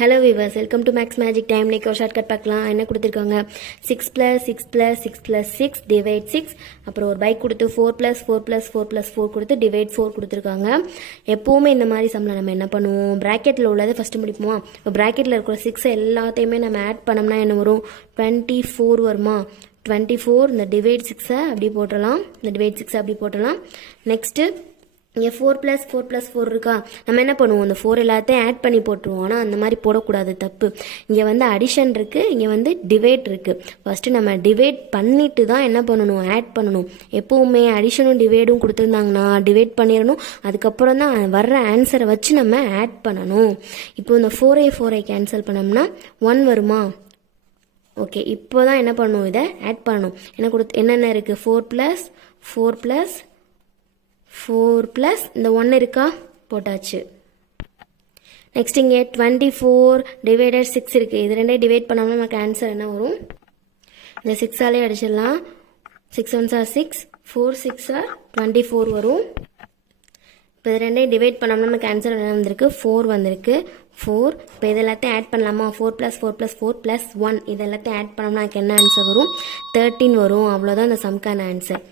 Hello viewers, welcome to maths magic time. இன்னைக்கு ஒரு shortcut பார்க்கலாம். என்ன கொடுத்துருக்காங்க? 6 + 6 + 6 + 6 டிவைட் 6. அப்புறம் ஒரு பைக் கொடுத்து 4 + 4 + 4 + 4 கொடுத்து டிவைட் 4 கொடுத்துருக்காங்க. எப்போவுமே இந்த மாதிரி சம்மில் நம்ம என்ன பண்ணுவோம்? ப்ராக்கெட்டில் உள்ளதை ஃபஸ்ட்டு முடிப்போமா? இப்போ ப்ராக்கெட்டில் இருக்கிற 6 எல்லாத்தையுமே நம்ம ஆட் பண்ணோம்னா என்ன வரும்? 24 வருமா? 24 இந்த டிவைட் 6 அப்படி போட்டலாம். இந்த டிவைட் 6 அப்படி போட்டலாம். நெக்ஸ்ட்டு இங்கே 4 + 4 + 4 இருக்கா? நம்ம என்ன பண்ணுவோம்? இந்த 4 எல்லாத்தையும் ஆட் பண்ணி போட்டுருவோம். ஆனால் அந்த மாதிரி போடக்கூடாது, தப்பு. இங்கே வந்து அடிஷன் இருக்குது, இங்கே வந்து டிவைட் இருக்குது. ஃபஸ்ட்டு நம்ம டிவைட் பண்ணிட்டு தான் என்ன பண்ணணும்? ஆட் பண்ணணும். எப்போவுமே அடிஷனும் டிவைடும் கொடுத்துருந்தாங்கன்னா டிவைட் பண்ணிடணும். அதுக்கப்புறம் தான் வர்ற ஆன்சரை வச்சு நம்ம ஆட் பண்ணணும். இப்போ இந்த 4ஐ கேன்சல் பண்ணோம்னா 1 வருமா? ஓகே, இப்போ தான் என்ன பண்ணணும்? இதை ஆட் பண்ணணும். என்னென்ன இருக்குது? 4 + இந்த 1 இருக்கா? போட்டாச்சு. நெக்ஸ்ட் இங்கே 24 டிவைடட் 6 இருக்குது. இது ரெண்டே டிவைட் பண்ணாமல் நமக்கு ஆன்சர் என்ன வரும்? இந்த 6ஆலே அடிச்சிடலாம். 6 1s are 6, 4 6 are 24 வரும். இப்போ இது ரெண்டையும் டிவைட் பண்ணாமல் நமக்கு ஆன்சர் என்ன வந்திருக்கு? 4 வந்திருக்கு. 4. இப்போ இது எல்லாத்தையும் ஆட் பண்ணலாமா? 4 + 4 + 4 + 1 இது எல்லாத்தையும் ஆட் பண்ணோம்னா எனக்கு என்ன ஆன்சர் வரும்? 13 வரும். அவ்வளோதான் இந்த சம்க்கான ஆன்சர்.